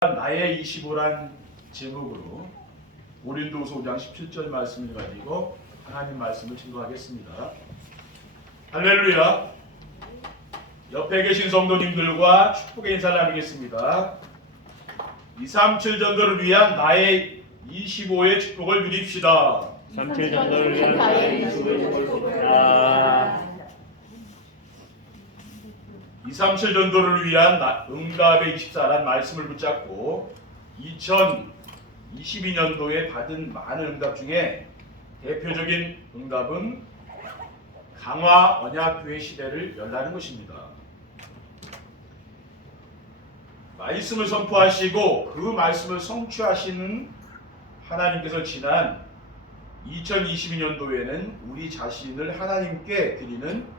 나의 25란 제목으로 고린도서 5장 17절 말씀을 가지고 하나님 말씀을 증거하겠습니다. 할렐루야. 옆에 계신 성도님들과 축복의 인사를 나누겠습니다. 237 전도를 위한 나의 25의 축복을 누립시다. 37 전도를 위한 나의 25의 축복을 누립시다. 237 전도를 위한 응답의 24란 말씀을 붙잡고 2022년도에 받은 많은 응답 중에 대표적인 응답은 강화 언약교회 시대를 열라는 것입니다. 말씀을 선포하시고 그 말씀을 성취하시는 하나님께서 지난 2022년도에는 우리 자신을 하나님께 드리는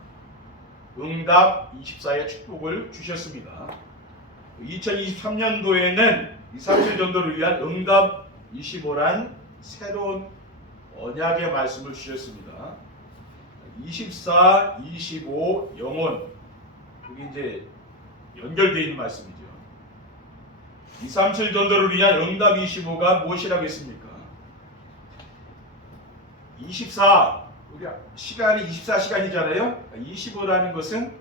응답 24의 축복을 주셨습니다. 2023년도에는 237 전도를 위한 응답 25란 새로운 언약의 말씀을 주셨습니다. 24, 25, 영혼, 그게 이제 연결되어 있는 말씀이죠. 237 전도를 위한 응답 25가 무엇이라고 했습니까? 24, 우리 시간이 24시간이잖아요. 25라는 것은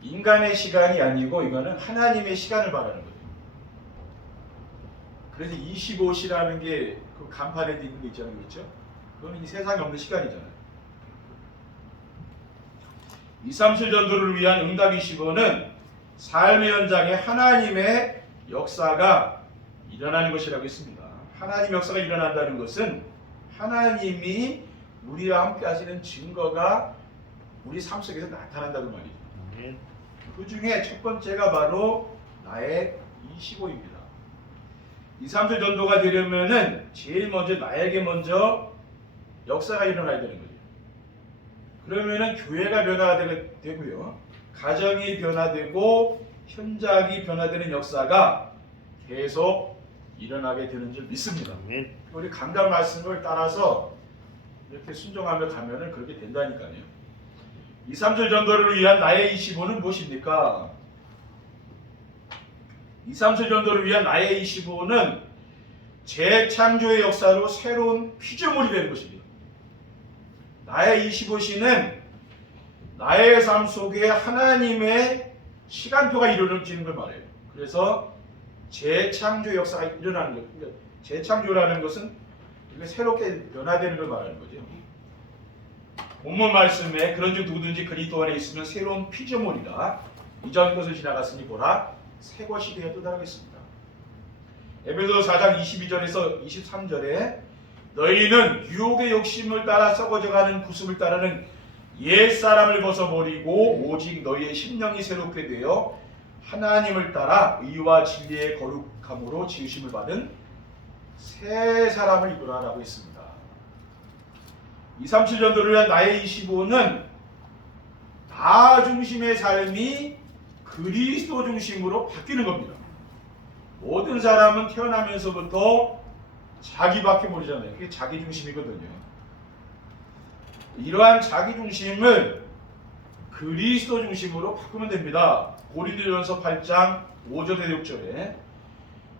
인간의 시간이 아니고 이거는 하나님의 시간을 말하는 거죠. 그래서 25시라는 게 그 간판에 있는 게 있잖아요. 그렇죠? 그거는 이 세상에 없는 시간이잖아요. 237 전도를 위한 응답 25는 삶의 현장에 하나님의 역사가 일어나는 것이라고 했습니다. 하나님의 역사가 일어난다는 것은 하나님이 우리와 함께 하시는 증거가 우리 삶 속에서 나타난다는 말이죠. 그 중에 첫 번째가 바로 나의 25입니다. 237 전도가 되려면은 제일 먼저 나에게 먼저 역사가 일어나야 되는 거죠. 그러면은 교회가 변화가 되고요. 가정이 변화되고 현장이 변화되는 역사가 계속 일어나게 되는 줄 믿습니다. 우리 강단 말씀을 따라서 이렇게 순종하며 가면은 그렇게 된다니까요. 237 전도를 위한 나의 25는 무엇입니까? 237 전도를 위한 나의 25는 재창조의 역사로 새로운 피조물이 되는 것입니다. 나의 25시는 나의 삶 속에 하나님의 시간표가 이루어지는 걸 말해요. 그래서 재창조 역사가 일어나는 거예요. 그러니까 재창조라는 것은 새롭게 변화되는 걸 말하는 거죠. 본문 말씀에 그런즉 누구든지 그리스도 안에 있으면 새로운 피조물이라 이전 것을 지나갔으니 보라 새 것이 되었다라고 했습니다. 에베소서 4장 22절에서 23절에 너희는 유혹의 욕심을 따라 썩어져가는 구습을 따르는 옛사람을 벗어버리고 오직 너희의 심령이 새롭게 되어 하나님을 따라 의와 진리의 거룩함으로 지으심을 받은 새 사람을 입으라라고 했습니다. 237 전도를 위한 나의 25는 나 중심의 삶이 그리스도 중심으로 바뀌는 겁니다. 모든 사람은 태어나면서부터 자기밖에 모르잖아요. 그게 자기 중심이거든요. 이러한 자기 중심을 그리스도 중심으로 바꾸면 됩니다. 고린도전서 8장 5절에 6절에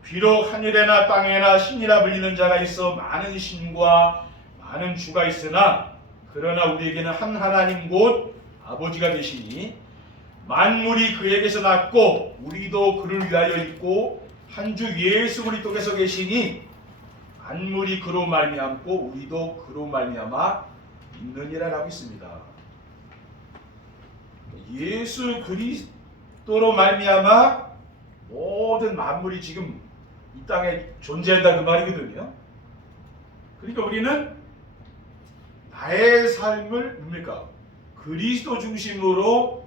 비록 하늘에나 땅에나 신이라 불리는 자가 있어 많은 신과 많은 주가 있으나 그러나 우리에게는 한 하나님 곧 아버지가 계시니 만물이 그에게서 났고 우리도 그를 위하여 있고 한 주 예수 그리스도께서 계시니 만물이 그로 말미암고 우리도 그로 말미암아 있느니라라고 있습니다. 예수 그리스도로 말미암아 모든 만물이 지금 이 땅에 존재한다는 말이거든요. 그러니까 우리는 나의 삶을 뭡니까? 그리스도 중심으로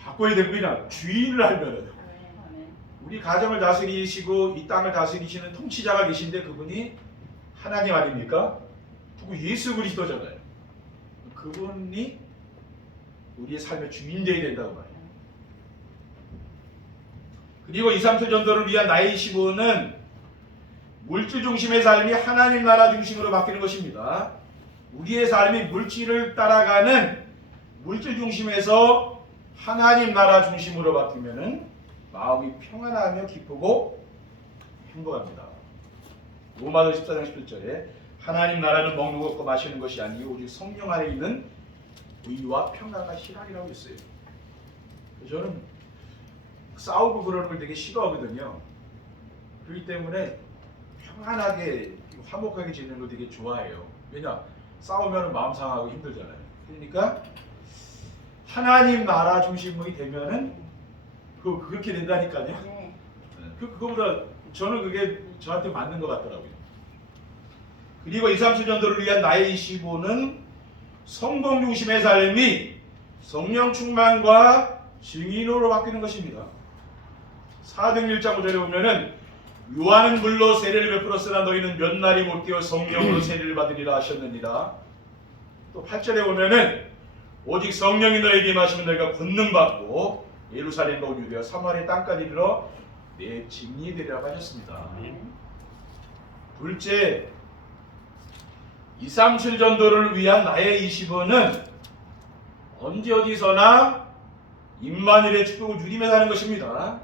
바꿔야 됩니다. 주인을 하면은 우리 가정을 다스리시고 이 땅을 다스리시는 통치자가 계신데 그분이 하나님 아닙니까? 그리고 예수 그리스도잖아요. 그분이 우리의 삶의 주인 되어야 된다고 말이에요. 그리고 237 전도를 위한 나의 25는 물질 중심의 삶이 하나님 나라 중심으로 바뀌는 것입니다. 우리의 삶이 물질을 따라가는 물질 중심에서 하나님 나라 중심으로 바뀌면은 마음이 평안하며 기쁘고 행복합니다. 로마서 14장 11절에 하나님 나라는 먹는 것과 마시는 것이 아니요 오직 성령 안에 있는 의와 평안과 희락이라고 했어요. 저는 싸우고 그러는 걸 되게 싫어하거든요. 그렇기 때문에 평안하게 화목하게 지내는 걸 되게 좋아해요. 왜냐? 싸우면 마음 상하고 힘들잖아요. 그러니까 하나님 나라 중심이 되면은 그렇게 된다니까요. 네. 그거보다 저는 그게 저한테 맞는 것 같더라고요. 그리고 2, 30년도를 위한 나의 25는 성공 중심의 삶이 성령 충만과 증인으로 바뀌는 것입니다. 사도행 1장 5절에 보면은 요한은 물로 세례를 베풀었으나 너희는 몇 날이 못 되어 성령으로 세례를 받으리라 하셨느니라. 또 8절에 보면은 오직 성령이 너에게 임하시면 너희가 권능 받고 예루살렘과 유대와 사마리아 땅까지 이르러 내 증인이 되리라고 하셨습니다. 둘째, 237 전도를 위한 나의 25는 언제 어디서나 임마누엘의 축복을 누리며 사는 것입니다.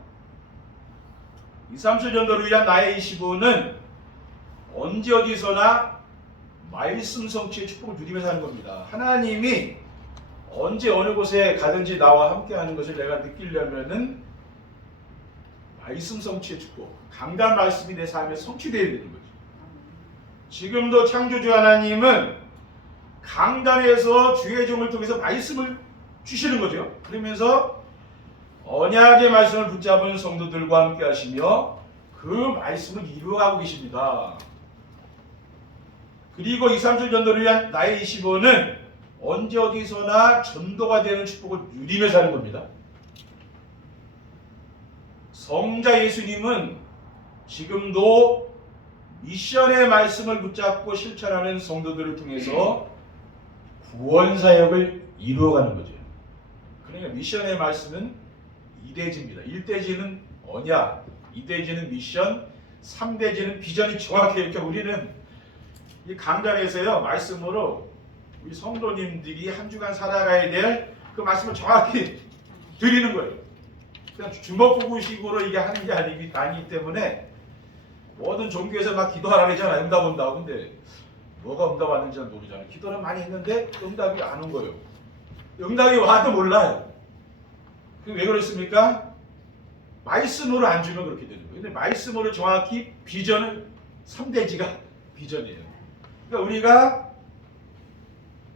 237 전도를 위한 나의 25는 언제 어디서나 말씀 성취의 축복을 누리며 사는 겁니다. 하나님이 언제 어느 곳에 가든지 나와 함께 하는 것을 내가 느끼려면은 말씀 성취의 축복, 강단 말씀이 내 삶에 성취되어야 되는 거죠. 지금도 창조주 하나님은 강단에서 주의 종을 통해서 말씀을 주시는 거죠. 그러면서 언약의 말씀을 붙잡은 성도들과 함께 하시며 그 말씀을 이루어가고 계십니다. 그리고 237 전도를 위한 나의 25는 언제 어디서나 전도가 되는 축복을 누리며 사는 겁니다. 성자 예수님은 지금도 미션의 말씀을 붙잡고 실천하는 성도들을 통해서 구원 사역을 이루어가는 거죠. 그러니까 미션의 말씀은 2대지입니다. 1대지는 언약, 2대지는 미션, 3대지는 비전이 정확해요. 그러니까 우리는 이 강단에서요 말씀으로 우리 성도님들이 한 주간 살아가야 될 그 말씀을 정확히 드리는 거예요. 그냥 주먹구구식으로 이게 하는 게 아니기 때문에 모든 종교에서 막 기도하라 그러잖아요. 응답 온다고. 근데 뭐가 응답 왔는지는 모르잖아요. 기도는 많이 했는데 응답이 안 온 거예요. 응답이 와도 몰라요. 왜 그렇습니까? 말씀으로 안 주면 그렇게 되는 거예요. 근데 말씀으로 정확히 비전을 3대지가 비전이에요. 그러니까 우리가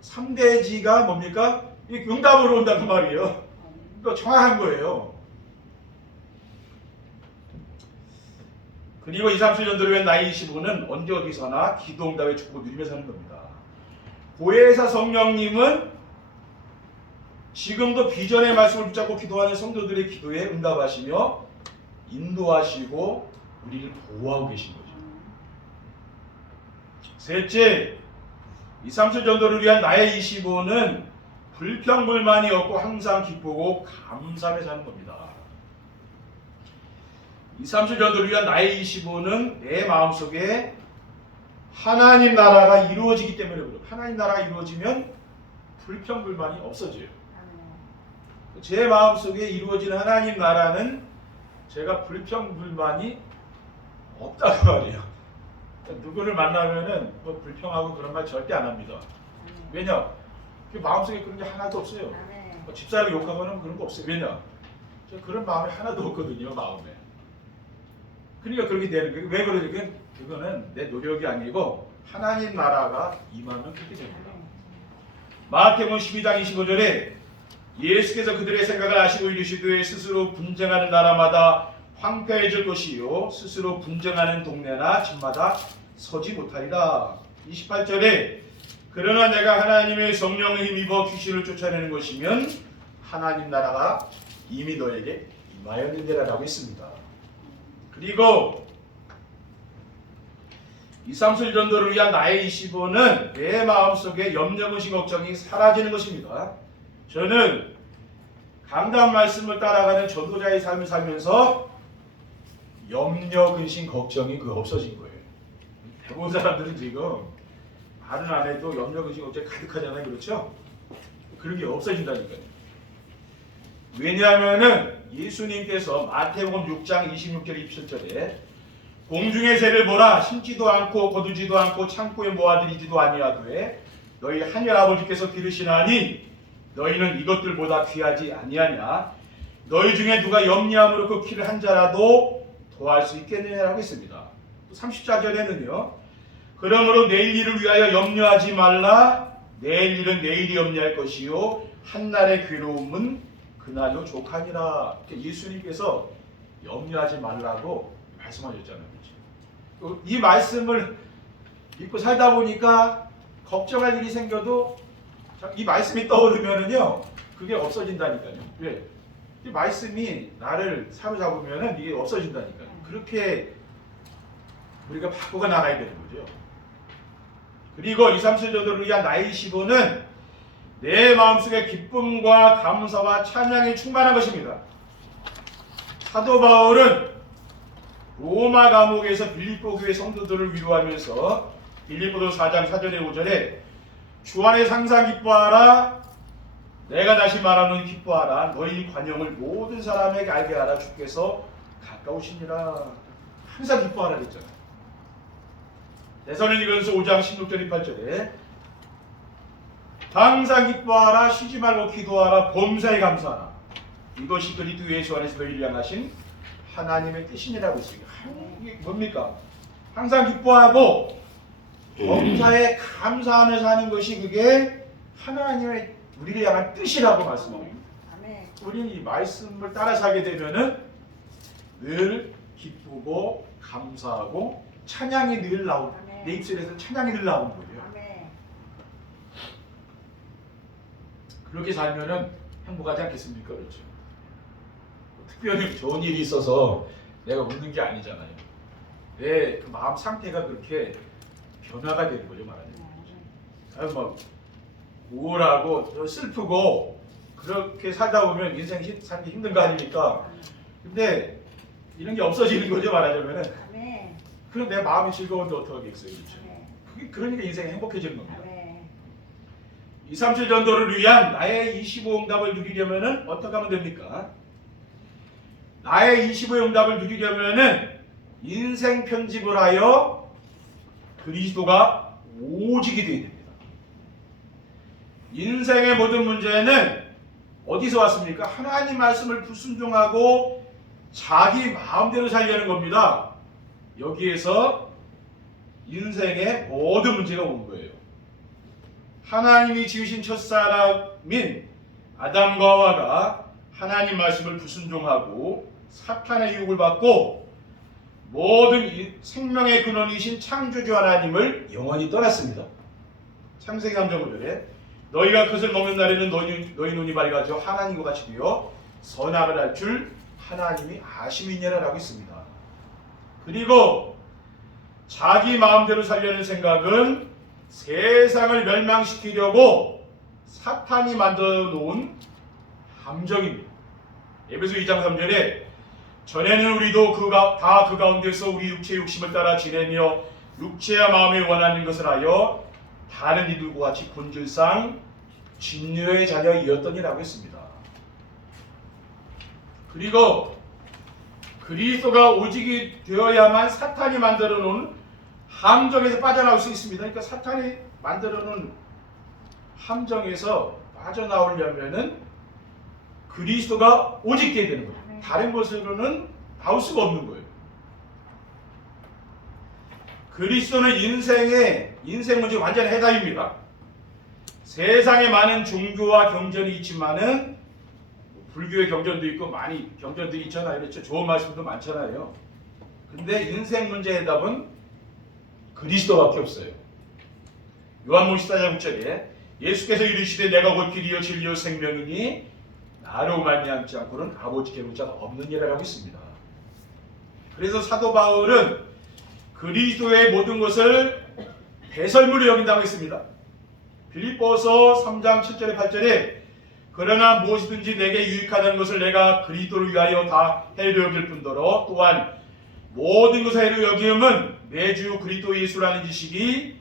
3대지가 뭡니까? 응답으로 온다 그 말이에요. 그러니까 정확한 거예요. 그리고 2, 30년도를 위한 나이 25는 언제 어디서나 기도 응답의 축복을 누리며 사는 겁니다. 보혜사 성령님은 지금도 비전의 말씀을 붙잡고 기도하는 성도들의 기도에 응답하시며 인도하시고 우리를 보호하고 계신 거죠. 셋째, 2, 30 전도를 위한 나의 25는 불평불만이 없고 항상 기쁘고 감사하며 사는 겁니다. 2, 30 전도를 위한 나의 25는 내 마음속에 하나님 나라가 이루어지기 때문에 그래요. 하나님 나라가 이루어지면 불평불만이 없어져요. 제 마음속에 이루어지는 하나님 나라는 제가 불평불만이 없다고 말이에요. 누구를 만나면은 뭐 불평하고 그런 말 절대 안 합니다. 왜냐? 마음속에 그런 게 하나도 없어요. 뭐 집사를 욕하거나 그런 거 없어요. 왜냐? 저 그런 마음이 하나도 없거든요. 마음에. 그러니까 그렇게 되는 거예요. 왜 그러지? 그거는 내 노력이 아니고 하나님 나라가 임하면 그렇게 됩니다. 마태복음 12장 25절에 예수께서 그들의 생각을 아시고 이르시되 스스로 분쟁하는 나라마다 황폐해질 것이요 스스로 분쟁하는 동네나 집마다 서지 못하리라. 28절에 그러나 내가 하나님의 성령을 힘입어 귀신을 쫓아내는 것이면 하나님 나라가 이미 너에게 임하였는데라고 했습니다. 그리고 2, 30 전도를 위한 나의 25는 내 마음속에 염려, 근심, 걱정이 사라지는 것입니다. 저는 강단 말씀을 따라가는 전도자의 삶을 살면서 염려, 근심, 걱정이 없어진 거예요. 대부분 사람들은 지금 말은 안 해도 염려, 근심, 걱정이 가득하잖아요. 그렇죠? 그런 게 없어진다니까요. 왜냐하면은 예수님께서 마태복음 6장 26절 27절에 공중의 새를 보라 심지도 않고 거두지도 않고 창고에 모아들이지도 아니하되 너희 하늘 아버지께서 기르시나니 너희는 이것들보다 귀하지 아니하냐 너희 중에 누가 염려함으로 그 키를 한 자라도 더할 수 있겠느냐라고 했습니다. 또 34절에는요. 그러므로 내일 일을 위하여 염려하지 말라 내일 일은 내일이 염려할 것이요 한날의 괴로움은 그날로 족하니라. 예수님께서 염려하지 말라고 말씀하셨잖아요. 그렇죠? 이 말씀을 믿고 살다 보니까 걱정할 일이 생겨도 이 말씀이 떠오르면은요 그게 없어진다니까요. 왜? 이 말씀이 나를 사로잡으면은 이게 없어진다니까요. 그렇게 우리가 바꾸어 나가야 되는 거죠. 그리고 2, 3, 7절을 위한 나의 25는 내 마음속에 기쁨과 감사와 찬양이 충만한 것입니다. 사도 바울은 로마 감옥에서 빌립보 교회 성도들을 위로하면서 빌립보서 4장 4절에 5절에 주 안에 항상 기뻐하라 내가 다시 말하는 기뻐하라 너희 관용을 모든 사람에게 알게 하라 주께서 가까우시니라. 항상 기뻐하라 그랬잖아요. 데살로니가전서 5장 16절 18절에 항상 기뻐하라 쉬지 말고 기도하라 범사에 감사하라 이것이 그리스도 예수 안에서 너희를 향하신 하나님의 뜻이니라고 했습니다. 이게 뭡니까? 항상 기뻐하고 범사에 감사하면서 하는 것이 그게 하나님의 우리를 향한 뜻이라고 말씀합니다. 우리는 이 말씀을 따라서 하게 되면은 늘 기쁘고 감사하고 찬양이 늘 나오고 내 입술에서 찬양이 늘 나오는 거예요. 그렇게 살면은 행복하지 않겠습니까? 그렇죠. 특별히 좋은 일이 있어서 내가 웃는 게 아니잖아요. 내 그 마음 상태가 그렇게 변화가 되는 거죠, 말하자면. 막 우울하고 슬프고 그렇게 살다 보면 인생 살기 힘든 거 아닙니까? 근데 이런 게 없어지는 거죠, 말하자면은. 그럼 내 마음이 즐거운데 어떡하겠어요, 그렇죠? 그게 그러니까 인생이 행복해지는 겁니다. 2, 3, 7 전도를 위한 나의 25응답을 누리려면은 어떻게 하면 됩니까? 나의 25응답을 누리려면은 인생 편집을 하여 그리스도가 오직이 되어야 됩니다. 인생의 모든 문제는 어디서 왔습니까? 하나님 말씀을 불순종하고 자기 마음대로 살려는 겁니다. 여기에서 인생의 모든 문제가 온 거예요. 하나님이 지으신 첫사람인 아담과 하와가 하나님 말씀을 불순종하고 사탄의 유혹을 받고 모든 생명의 근원이신 창조주 하나님을 영원히 떠났습니다. 창세기 3장 5절에 너희가 그것을 먹는 날에는 너희 눈이 밝아져 하나님과 같이 되어 선악을 알 줄 하나님이 아심이니라 라고 있습니다. 그리고 자기 마음대로 살려는 생각은 세상을 멸망시키려고 사탄이 만들어 놓은 함정입니다. 에베소 2장 3절에 전에는 우리도 다 그 가운데서 우리 육체의 욕심을 따라 지내며 육체와 마음에 원하는 것을 하여 다른 이들과 같이 본질상 진노의 자녀이었더니라고 했습니다. 그리고 그리스도가 오직이 되어야만 사탄이 만들어 놓은 함정에서 빠져나올 수 있습니다. 그러니까 사탄이 만들어 놓은 함정에서 빠져나오려면은 그리스도가 오직되어야 되는 거예요. 다른 것으로는 나올 수가 없는 거예요. 그리스도는 인생 문제 완전 해답입니다. 세상에 많은 종교와 경전이 있지만은 불교의 경전도 있고 많이 경전들이 있잖아요. 그렇죠? 좋은 말씀도 많잖아요. 근데 인생 문제 해답은 그리스도밖에 없어요. 요한복음 14장 9절에 예수께서 이르시되 내가 곧 길이요 진리요 생명이니 나로 말미암지 않고는 아버지께 올 자가 없느니라고 있습니다. 그래서 사도 바울은 그리스도의 모든 것을 배설물로 여긴다고 했습니다. 빌립보서 3장 7절에 8절에 그러나 무엇이든지 내게 유익하다는 것을 내가 그리스도를 위하여 다 해로 여길 뿐더러 또한 모든 것을 해로 여김은 매주 그리스도 예수라는 지식이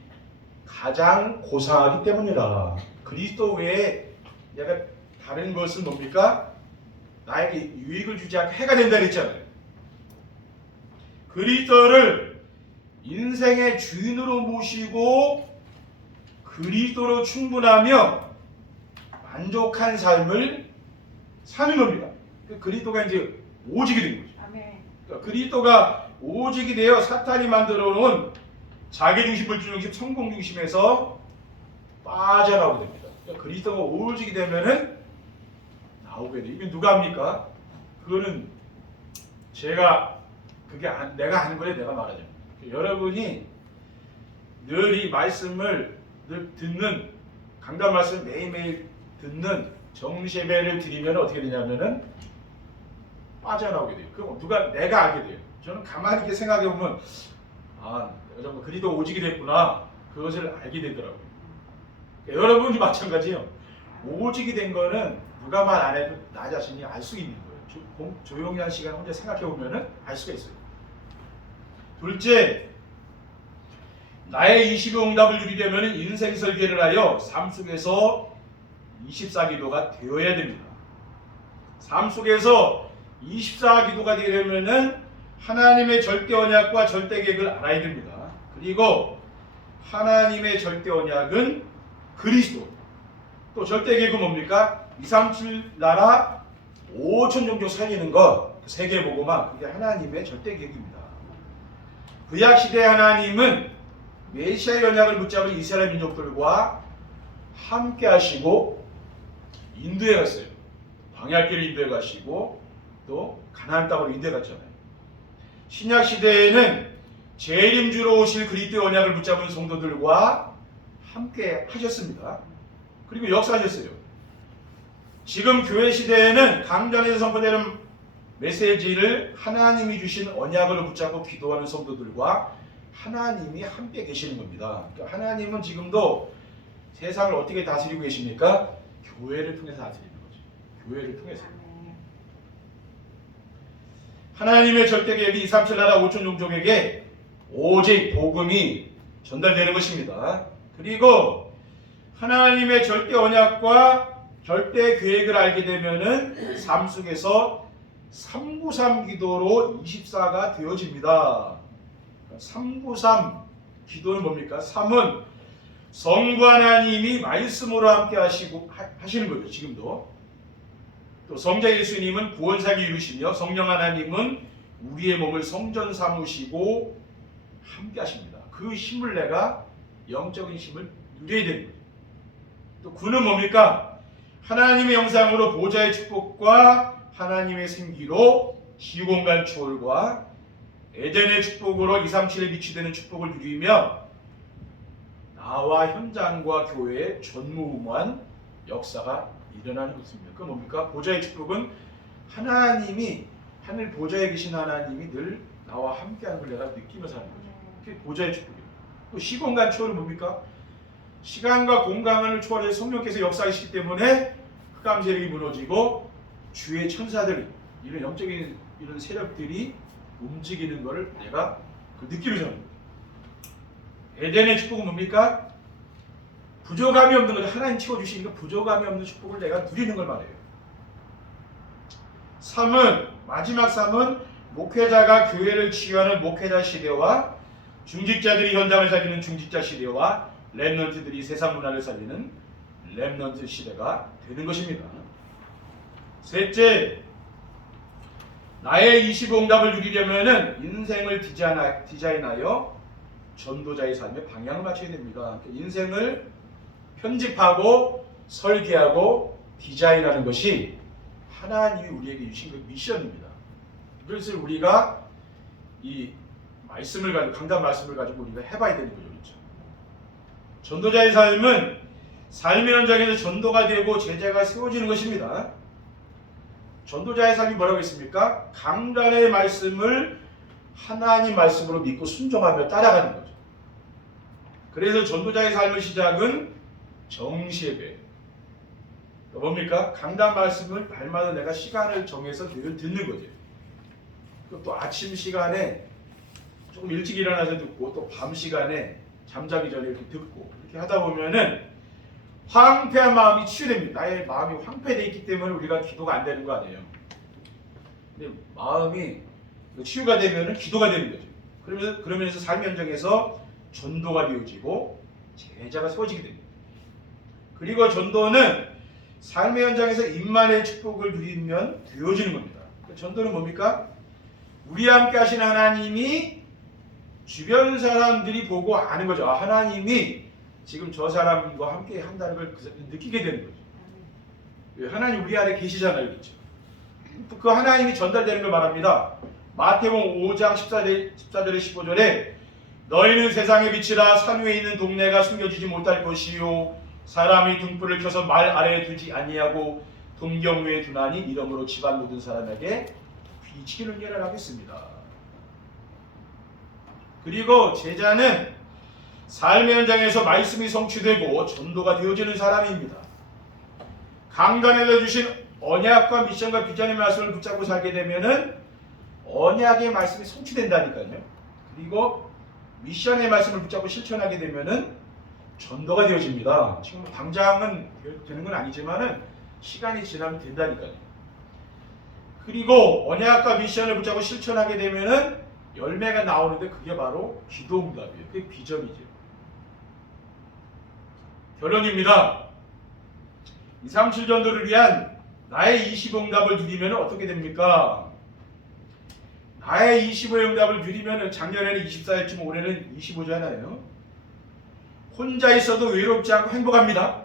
가장 고상하기 때문이라. 그리스도 외에 내가 다른 것은 뭡니까? 나에게 유익을 주지 않고 해가 된다 그랬잖아요. 그리스도를 인생의 주인으로 모시고 그리스도로 충분하며 만족한 삶을 사는 겁니다. 그리스도가 이제 오직이 된 거죠. 그러니까 그리스도가 오직이 되어 사탄이 만들어 놓은 자기중심, 물질중심, 성공중심에서 빠져나오게 됩니다. 그러니까 그리스도가 오직이 되면은 나오게 돼요. 이게 누가 합니까? 그거는 내가 하는 거예요. 내가 말하죠. 여러분이 늘 이 말씀을 늘 듣는, 강단 말씀 매일매일 듣는 정시예배를 드리면 어떻게 되냐면은 빠져나오게 돼요. 그럼 내가 알게 돼요. 저는 가만히 이렇게 생각해 보면 정말 그리스도 오직이 됐구나. 그것을 알게 되더라고요. 여러분이 마찬가지예요. 오직이 된 거는 누가 말 안 해도 나 자신이 알 수 있는 거예요. 조용히 한 시간 혼자 생각해 보면은 알 수가 있어요. 둘째, 나의 20의 응답을 누리려면 인생 설계를 하여 삶 속에서 24기도가 되어야 됩니다. 삶 속에서 24기도가 되려면은 하나님의 절대 언약과 절대 계획을 알아야 됩니다. 그리고 하나님의 절대 언약은 그리스도. 또 절대 계획은 뭡니까? 237 나라 5천 종족 살리는 것, 세계 보고만, 그게 하나님의 절대 계획입니다. 구약 시대 하나님은 메시아의 언약을 붙잡은 이스라엘 민족들과 함께 하시고 인도에 갔어요. 광야길을 인도에 가시고 또 가나안 땅으로 인도에 갔잖아요. 신약 시대에는 재림주로 오실 그리스도의 언약을 붙잡은 성도들과 함께 하셨습니다. 그리고 역사하셨어요. 지금 교회 시대에는 강단에서 선포되는 메시지를 하나님이 주신 언약을 붙잡고 기도하는 성도들과 하나님이 함께 계시는 겁니다. 그러니까 하나님은 지금도 세상을 어떻게 다스리고 계십니까? 교회를 통해서 다스리는 거죠. 교회를 통해서. 하나님의 절대 계획이 237 나라 5천 종족에게 오직 복음이 전달되는 것입니다. 그리고 하나님의 절대 언약과 절대 계획을 알게 되면은 삶 속에서 393 기도로 24가 되어집니다. 393 기도는 뭡니까? 3은 성부 하나님이 말씀으로 함께 하시는 거죠. 지금도. 또 성자 예수님은 구원사기 이루시며 성령 하나님은 우리의 몸을 성전 삼으시고 함께 하십니다. 그 힘을 내가 영적인 힘을 누려야 되는 거죠. 또 9는 뭡니까? 하나님의 영상으로 보좌의 축복과 하나님의 생기로 지구공간 초월과 에덴의 축복으로 237에 비추되는 축복을 누리며 나와 현장과 교회의 전무후무한 역사가 일어나는 것입니다. 그 뭡니까? 보좌의 축복은 하나님이 하늘 보좌에 계신 하나님이 늘 나와 함께하는 걸 내가 느끼면서 하는 거죠. 그게 보좌의 축복이에요. 또 시공간 초월은 뭡니까? 시간과 공간을 초월해 성령께서 역사하시기 때문에 흑암 세력이 무너지고 주의 천사들, 이런 영적인 이런 세력들이 움직이는 것을 내가 느끼면서 하는 거예요. 에덴의 축복은 뭡니까? 부족함이 없는 것을 하나님 채워주시니까 부족함이 없는 축복을 내가 누리는 걸 말해요. 3은 마지막 3은 목회자가 교회를 치유하는 목회자 시대와 중직자들이 현장을 살리는 중직자 시대와 렘넌트들이 세상 문화를 살리는 렘넌트 시대가 되는 것입니다. 셋째, 나의 25응답을 누리려면 인생을 디자인하여 전도자의 삶에 방향을 맞춰야 됩니다. 인생을 편집하고 설계하고 디자인하는 것이 하나님이 우리에게 주신 그 미션입니다. 그것을 우리가 이 말씀을 가지고, 강단 말씀을 가지고 우리가 해봐야 되는 거죠. 그렇죠? 전도자의 삶은 삶의 현장에서 전도가 되고 제자가 세워지는 것입니다. 전도자의 삶이 뭐라고 했습니까? 강단의 말씀을 하나님 말씀으로 믿고 순종하며 따라가는 거죠. 그래서 전도자의 삶의 시작은 정시예배. 뭡니까? 강단 말씀을 날마다 내가 시간을 정해서 늘 듣는 거죠. 또 아침 시간에 조금 일찍 일어나서 듣고 또 밤 시간에 잠자기 전에 이렇게 듣고 이렇게 하다 보면은 황폐한 마음이 치유됩니다. 나의 마음이 황폐되어 있기 때문에 우리가 기도가 안 되는 거 아니에요. 근데 마음이 치유가 되면은 기도가 되는 거죠. 그러면서 삶 현장에서 전도가 되어지고 제자가 세워지게 됩니다. 그리고 전도는 삶의 현장에서 임만의 축복을 누리면 되어지는 겁니다. 전도는 뭡니까? 우리와 함께 하신 하나님이 주변 사람들이 보고 아는 거죠. 아, 하나님이 지금 저 사람과 함께 한다는 걸 느끼게 되는 거죠. 하나님 우리 안에 계시잖아요. 그렇죠? 그 하나님이 전달되는 걸 말합니다. 마태복음 5장 14절에 15절에 너희는 세상의 빛이라 산 위에 있는 동네가 숨겨지지 못할 것이요 사람이 등불을 켜서 말 아래에 두지 아니하고 동경 위에 두나니 이러므로 집안 모든 사람에게 빛이 능력을 하겠습니다. 그리고 제자는 삶의 현장에서 말씀이 성취되고 전도가 되어지는 사람입니다. 강단에서 주신 언약과 미션과 비전의 말씀을 붙잡고 살게 되면은 언약의 말씀이 성취된다니까요. 그리고 미션의 말씀을 붙잡고 실천하게 되면은 전도가 되어집니다. 지금 당장은 되는 건 아니지만은 시간이 지나면 된다니까요. 그리고 언약과 미션을 붙잡고 실천하게 되면은 열매가 나오는데 그게 바로 기도응답이에요. 그게 비전이죠. 결론입니다. 237 전도를 위한 나의 25응답을 누리면 어떻게 됩니까? 나의 25응답을 누리면 작년에는 24였지만 올해는 25잖아요. 혼자 있어도 외롭지 않고 행복합니다.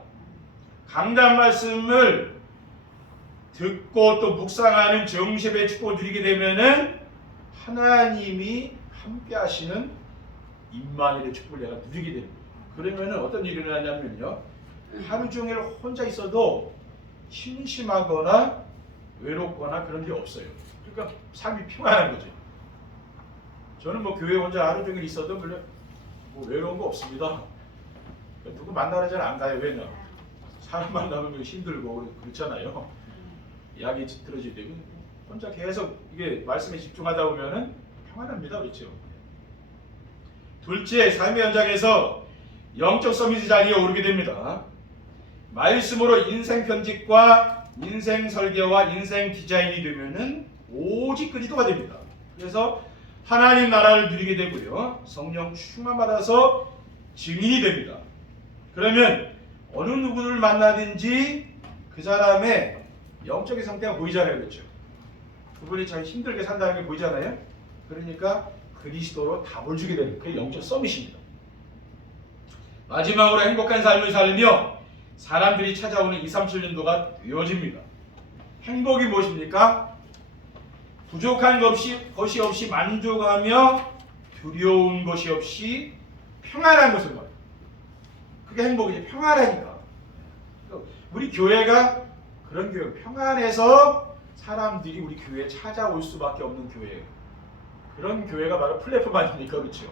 강단 말씀을 듣고 또 묵상하는 정십의 축복을 누리게 되면은 하나님이 함께 하시는 임마누엘의 축복을 내가 누리게 됩니다. 그러면은 어떤 일이 일어나냐면요. 하루 종일 혼자 있어도 심심하거나 외롭거나 그런 게 없어요. 그러니까 삶이 평안한 거죠. 저는 뭐 교회 혼자 하루 종일 있어도 별로 뭐 외로운 거 없습니다. 누구 만나러 잘 안 가요. 왜냐? 사람 만나면 힘들고 그렇잖아요. 이야기 들어줄 때 혼자 계속 이게 말씀에 집중하다 보면은 평안합니다. 그렇죠? 둘째, 삶의 현장에서 영적 서밋 자리에 오르게 됩니다. 말씀으로 인생 편집과 인생 설계와 인생 디자인이 되면은 오직 그리스도가 됩니다. 그래서 하나님 나라를 누리게 되고요. 성령 충만 받아서 증인이 됩니다. 그러면 어느 누구를 만나든지 그 사람의 영적인 상태가 보이잖아요. 그렇죠? 그분이 참 힘들게 산다는 게 보이잖아요. 그러니까 그리스도로 답을 주게 되는 그게 영적 서밋입니다. 마지막으로 행복한 삶을 살며 사람들이 찾아오는 237년도가 되어집니다. 행복이 무엇입니까? 부족한 것이 없이 만족하며 두려운 것이 없이 평안한 것을 말해요. 그게 행복이지. 평안하니까. 우리 교회가 그런 교회, 평안해서 사람들이 우리 교회에 찾아올 수밖에 없는 교회예요. 그런 교회가 바로 플랫폼 아닙니까? 그렇죠?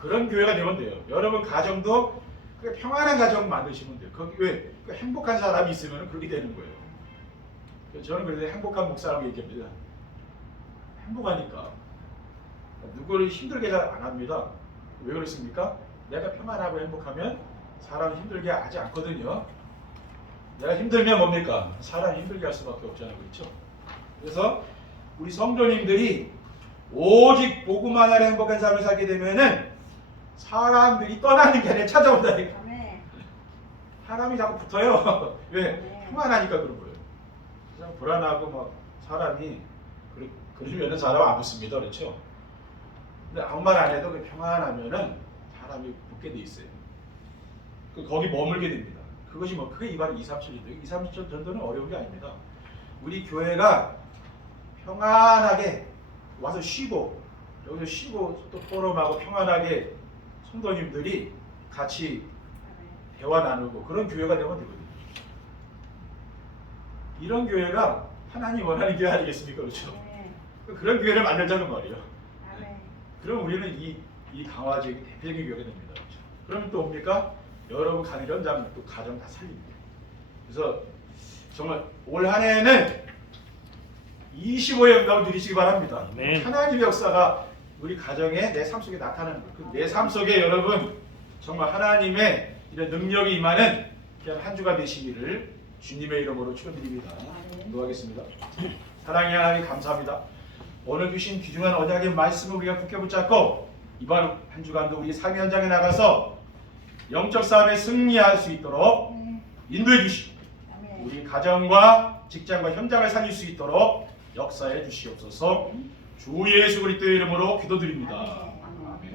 그런 교회가 되면 돼요. 여러분 가정도 평안한 가정 만드시면 돼요. 거기 왜? 행복한 사람이 있으면 그렇게 되는 거예요. 저는 그래서 행복한 목사라고 얘기합니다. 행복하니까 누구를 힘들게 잘 안 합니다. 왜 그렇습니까? 내가 평안하고 행복하면 사람 힘들게 하지 않거든요. 내가 힘들면 뭡니까? 사람 힘들게 할 수밖에 없잖아요. 그렇죠? 그래서 우리 성도님들이 오직 복음만 하는 행복한 삶을 살게 되면은 사람들이 떠나는 게 아니라 찾아온다니까. 사람이 자꾸 붙어요. 왜? 평안하니까 그런 거예요. 그냥 불안하고 막 사람이 그러면은 사람 안 붙습니다. 그렇죠? 근데 아무 말 안 해도 평안하면은 사람이 붙게 돼 있어요. 거기 머물게 됩니다. 그것이 뭐 그게 바로 237전도. 237 전도는 어려운 게 아닙니다. 우리 교회가 평안하게 와서 쉬고 여기서 쉬고 또 포럼하고 평안하게 성도님들이 같이 대화 나누고 그런 교회가 되면 되거든요. 이런 교회가 하나님 원하는 교회 아니겠습니까? 그렇죠? 그런 교회를 만들자는 말이에요. 그럼 우리는 이 강화적인 대표적인 교회가 됩니다. 그렇죠? 그러면 또 뭡니까? 여러분 가는 현장 또 가정 다 살립니다. 그래서 정말 올 한 해는 25의 응답을 누리시기 바랍니다. 아멘. 하나님의 역사가 우리 가정에 내 삶 속에 나타나는 거예요. 내 삶 속에 여러분 정말 하나님의 이런 능력이 임하는 그냥 한 주가 되시기를 주님의 이름으로 축원드립니다. 기도하겠습니다. 사랑의 하나님 감사합니다. 오늘 주신 귀중한 언약의 말씀을 우리가 굳게 붙잡고 이번 한 주간도 우리 삶의 현장에 나가서 영적 싸움에 승리할 수 있도록 인도해 주시고 우리 가정과 직장과 현장을 살릴 수 있도록 역사해 주시옵소서. 주 예수 그리스도의 이름으로 기도드립니다.